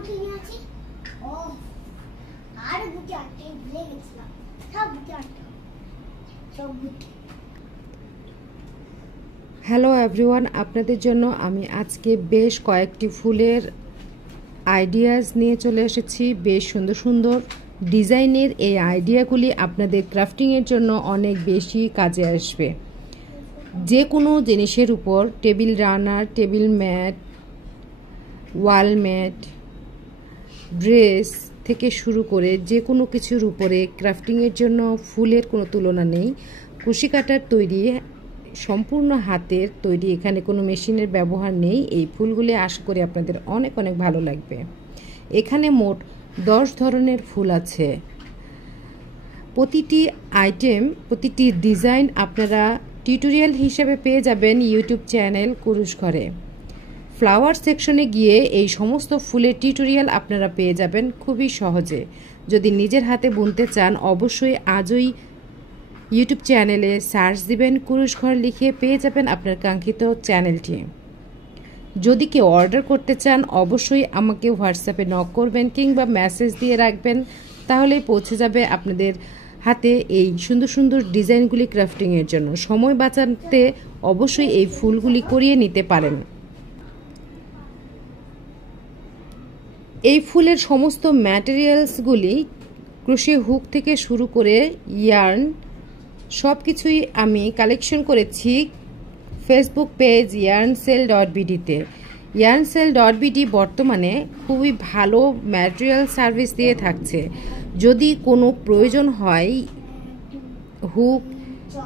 গুটি নিয়ে আছি। ও আর গুটি আনতে ভুলে গেছিলাম। সব গুটি আনতে সব গুটি। হ্যালো এভরিওয়ান, আপনাদের জন্য আমি আজকে বেশ কয়েকটি ফুলের আইডিয়াস নিয়ে চলে এসেছি। বেশ সুন্দর সুন্দর ডিজাইনের এই আইডিয়াগুলি আপনাদের ক্রাফটিংয়ের জন্য অনেক বেশি কাজে আসবে। যে কোনো জিনিসের উপর টেবিল রানার, টেবিল ম্যাট, ওয়াল ম্যাট, ড্রেস থেকে শুরু করে যে কোনো কিছুর উপরে ক্রাফটিংয়ের জন্য ফুলের কোনো তুলনা নেই। কুশি কাটার তৈরি, সম্পূর্ণ হাতের তৈরি, এখানে কোনো মেশিনের ব্যবহার নেই। এই ফুলগুলি আশা করি আপনাদের অনেক অনেক ভালো লাগবে। এখানে মোট 10 ধরনের ফুল আছে। প্রতিটি আইটেম, প্রতিটি ডিজাইন আপনারা টিউটোরিয়াল হিসেবে পেয়ে যাবেন ইউটিউব চ্যানেল কুরুশ ঘরে। ফ্লাওয়ার সেকশনে গিয়ে এই সমস্ত ফুলের টিউটোরিয়াল আপনারা পেয়ে যাবেন খুবই সহজে। যদি নিজের হাতে বুনতে চান অবশ্যই আজই ইউটিউব চ্যানেলে সার্চ দিবেন কুরুশ ঘর লিখে, পেয়ে যাবেন আপনার কাঙ্ক্ষিত চ্যানেলটি। যদি কেউ অর্ডার করতে চান অবশ্যই আমাকে হোয়াটসঅ্যাপে নক করবেন কিংবা মেসেজ দিয়ে রাখবেন, তাহলেই পৌঁছে যাবে আপনাদের হাতে এই সুন্দর সুন্দর ডিজাইনগুলি ক্রাফটিংয়ের জন্য। সময় বাঁচাতে অবশ্যই এই ফুলগুলি করিয়ে নিতে পারেন। এই ফুলের সমস্ত ম্যাটেরিয়ালসগুলি ক্রোশে হুক থেকে শুরু করে ইয়ার্ন সব কিছুই আমি কালেকশন করেছি ফেসবুক পেজ yarnSale.bd-তে। yarnSale.bd বর্তমানে খুবই ভালো ম্যাটেরিয়াল সার্ভিস দিয়ে থাকছে। যদি কোনো প্রয়োজন হয় hook,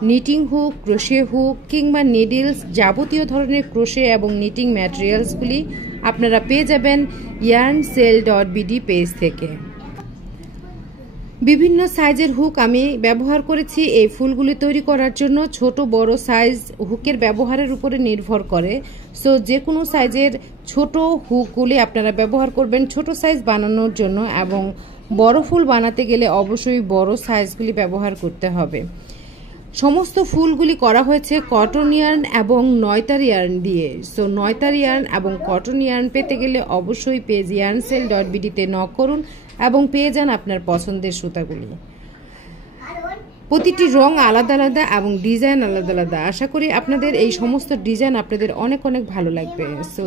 knitting hook, crochet hook কিংবা নিডলস, যাবতীয় ধরনের ক্রোশে এবং নিটিং ম্যাটেরিয়ালসগুলি আপনারা পেয়ে যাবেন yarnSale.bd পেজ থেকে। বিভিন্ন সাইজের হুক আমি ব্যবহার করেছি এই ফুলগুলি তৈরি করার জন্য। ছোট বড় সাইজ হুকের ব্যবহারের উপরে নির্ভর করে। সো যে কোনো সাইজের ছোট হুকগুলি আপনারা ব্যবহার করবেন ছোট সাইজ বানানোর জন্য, এবং বড় ফুল বানাতে গেলে অবশ্যই বড় সাইজগুলি ব্যবহার করতে হবে। সমস্ত ফুলগুলি করা হয়েছে কটন ইয়ার্ন এবং নয়তার ইয়ার্ন দিয়ে। সো নয়তার ইয়ার্ন এবং কটন ইয়ার্ন পেতে গেলে অবশ্যই পেজ yarnSale.bd-তে নক করুন এবং পেয়ে যান আপনার পছন্দের সুতাগুলি। প্রতিটি রং আলাদা আলাদা এবং ডিজাইন আলাদা আলাদা। আশা করি আপনাদের এই সমস্ত ডিজাইন আপনাদের অনেক অনেক ভালো লাগবে। সো